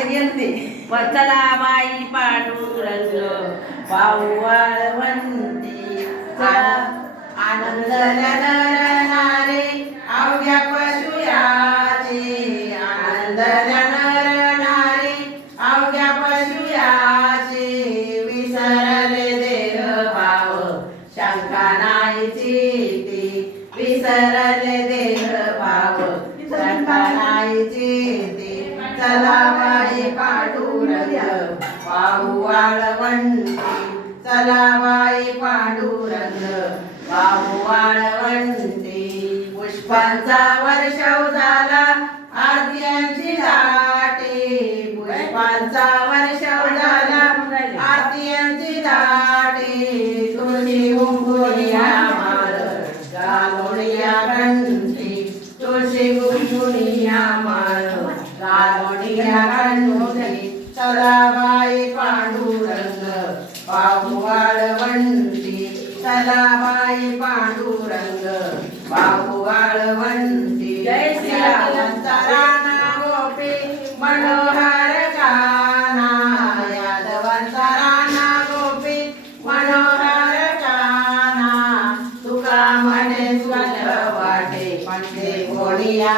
आता गेलते. चला बाई पांडुरंग पाहू वाळवंटी चला आनंद नरनारे अवघ्या पशुयाचे आनंद नरनारे अवघ्या पशुयाचे विसरले देह भाव शंका नाही चिती विसरले देह भाव शंका नाही चिती चला बाई पांडुरंग पाहू वाळवंटी चला बाई पांडुरंग पाहू वाळवंटी पुष्पांचा वर्षाव झाला आरत्यांची दाटे पुष्पांचा वर्षाव झाला आरत्यांची दाटे तुळशी गुंफुनिया माळ गालोणिया घंटी तुळशी गुंफुनिया माळ गालोणिया घंटी चला बाई पांडुरंग पाहू वाळवंटी चला बाई पांडुरंग पाहू वाळवंटी जय श्रीराम. राणा गोपी मनोहर गाना यादवांचा राणा गोपी मनोहर गाना तुका म्हणे सुख वाटे पण ते कोणिया